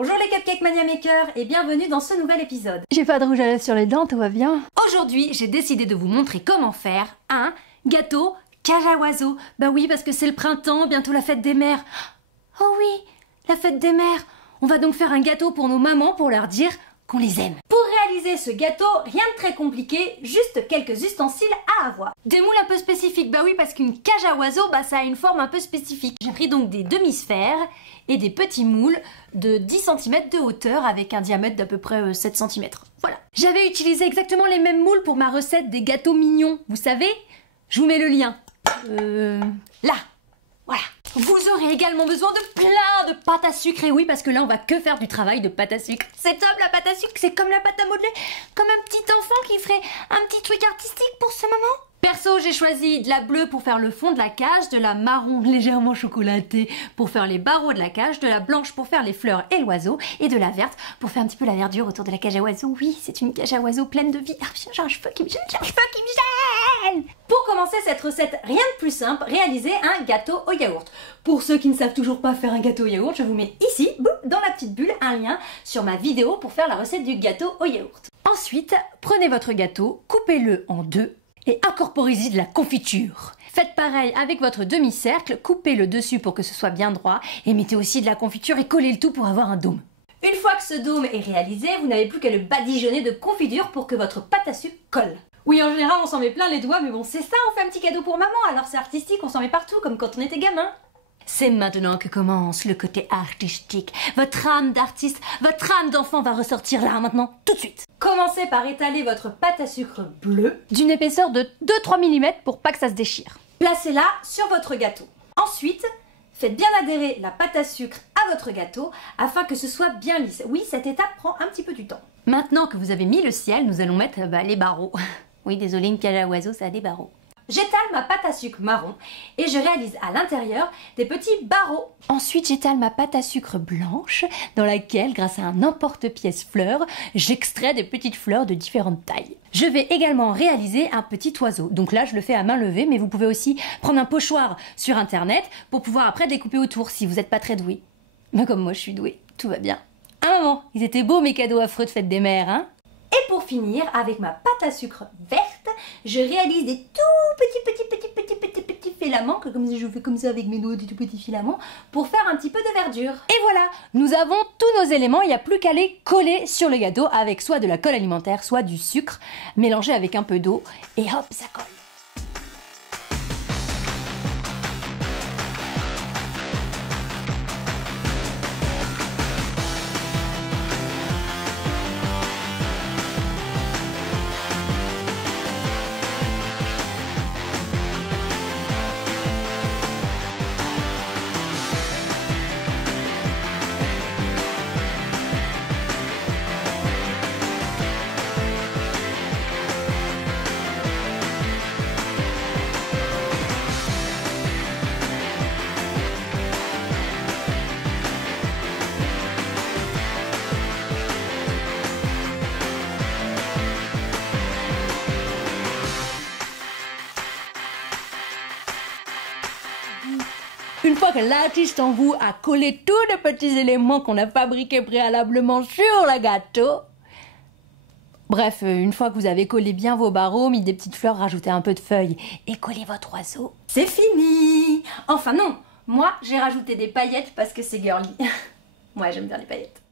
Bonjour les Cupcake Mania Makers et bienvenue dans ce nouvel épisode. J'ai pas de rouge à lèvres sur les dents, tout va bien. Aujourd'hui, j'ai décidé de vous montrer comment faire un gâteau cage à oiseaux. Bah oui, parce que c'est le printemps, bientôt la fête des mères. Oh oui, la fête des mères. On va donc faire un gâteau pour nos mamans pour leur dire qu'on les aime. Pour réaliser ce gâteau, rien de très compliqué, juste quelques ustensiles à avoir. Des moules un peu spécifiques, bah oui, parce qu'une cage à oiseaux, bah ça a une forme un peu spécifique. J'ai pris donc des demi-sphères et des petits moules de 10 cm de hauteur avec un diamètre d'à peu près 7 cm. Voilà. J'avais utilisé exactement les mêmes moules pour ma recette des gâteaux mignons, vous savez? Je vous mets le lien. Là. Voilà. Vous aurez également besoin de plein de pâte à sucre. Et oui, parce que là, on va que faire du travail de pâte à sucre. C'est top, la pâte à sucre, c'est comme la pâte à modeler. Comme un petit enfant qui ferait un petit truc artistique pour sa maman. Perso, j'ai choisi de la bleue pour faire le fond de la cage, de la marron légèrement chocolatée pour faire les barreaux de la cage, de la blanche pour faire les fleurs et l'oiseau, et de la verte pour faire un petit peu la verdure autour de la cage à oiseaux. Oui, c'est une cage à oiseaux pleine de vie. Ah, j'ai un cheveu qui me gêne, j'ai un cheveu qui me gêne. Pour commencer cette recette, rien de plus simple, réalisez un gâteau au yaourt. Pour ceux qui ne savent toujours pas faire un gâteau au yaourt, je vous mets ici, dans la petite bulle, un lien sur ma vidéo pour faire la recette du gâteau au yaourt. Ensuite, prenez votre gâteau, coupez-le en deux, et incorporez-y de la confiture. Faites pareil avec votre demi-cercle, coupez le dessus pour que ce soit bien droit et mettez aussi de la confiture et collez le tout pour avoir un dôme. Une fois que ce dôme est réalisé, vous n'avez plus qu'à le badigeonner de confiture pour que votre pâte à sucre colle. Oui, en général, on s'en met plein les doigts, mais bon, c'est ça, on fait un petit cadeau pour maman, alors c'est artistique, on s'en met partout, comme quand on était gamin. C'est maintenant que commence le côté artistique. Votre âme d'artiste, votre âme d'enfant va ressortir là maintenant, tout de suite. Commencez par étaler votre pâte à sucre bleue d'une épaisseur de 2-3 mm pour pas que ça se déchire. Placez-la sur votre gâteau. Ensuite, faites bien adhérer la pâte à sucre à votre gâteau afin que ce soit bien lisse. Oui, cette étape prend un petit peu du temps. Maintenant que vous avez mis le ciel, nous allons mettre les barreaux. Oui, désolé, une cage à oiseaux, ça a des barreaux. J'étale ma pâte à sucre marron et je réalise à l'intérieur des petits barreaux. Ensuite, j'étale ma pâte à sucre blanche dans laquelle, grâce à un emporte-pièce fleurs, j'extrais des petites fleurs de différentes tailles. Je vais également réaliser un petit oiseau. Donc là, je le fais à main levée, mais vous pouvez aussi prendre un pochoir sur internet pour pouvoir après découper autour si vous n'êtes pas très doué. Mais comme moi, je suis douée, tout va bien. Un moment, ils étaient beaux mes cadeaux affreux de fête des mères, hein? Et pour finir, avec ma pâte à sucre verte, je réalise des tout petits filaments, comme si je fais comme ça avec mes doigts, des tout petits filaments, pour faire un petit peu de verdure. Et voilà, nous avons tous nos éléments, il n'y a plus qu'à les coller sur le gâteau avec soit de la colle alimentaire, soit du sucre, mélangé avec un peu d'eau, et hop, ça colle. Une fois que l'artiste en vous a collé tous les petits éléments qu'on a fabriqués préalablement sur le gâteau, bref, une fois que vous avez collé bien vos barreaux, mis des petites fleurs, rajoutez un peu de feuilles et collez votre oiseau, c'est fini! Enfin non, moi j'ai rajouté des paillettes parce que c'est girly. Moi j'aime bien les paillettes.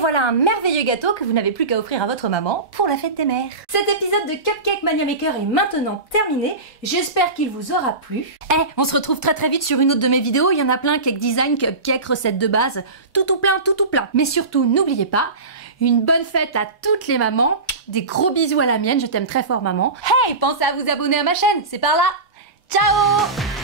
Voilà un merveilleux gâteau que vous n'avez plus qu'à offrir à votre maman pour la fête des mères. Cet épisode de Cupcake Mania Maker est maintenant terminé. J'espère qu'il vous aura plu. On se retrouve très vite sur une autre de mes vidéos. Il y en a plein, cake design, cupcake, recettes de base, tout plein. Mais surtout, n'oubliez pas, une bonne fête à toutes les mamans. Des gros bisous à la mienne, je t'aime très fort maman. Hey, pensez à vous abonner à ma chaîne, c'est par là. Ciao!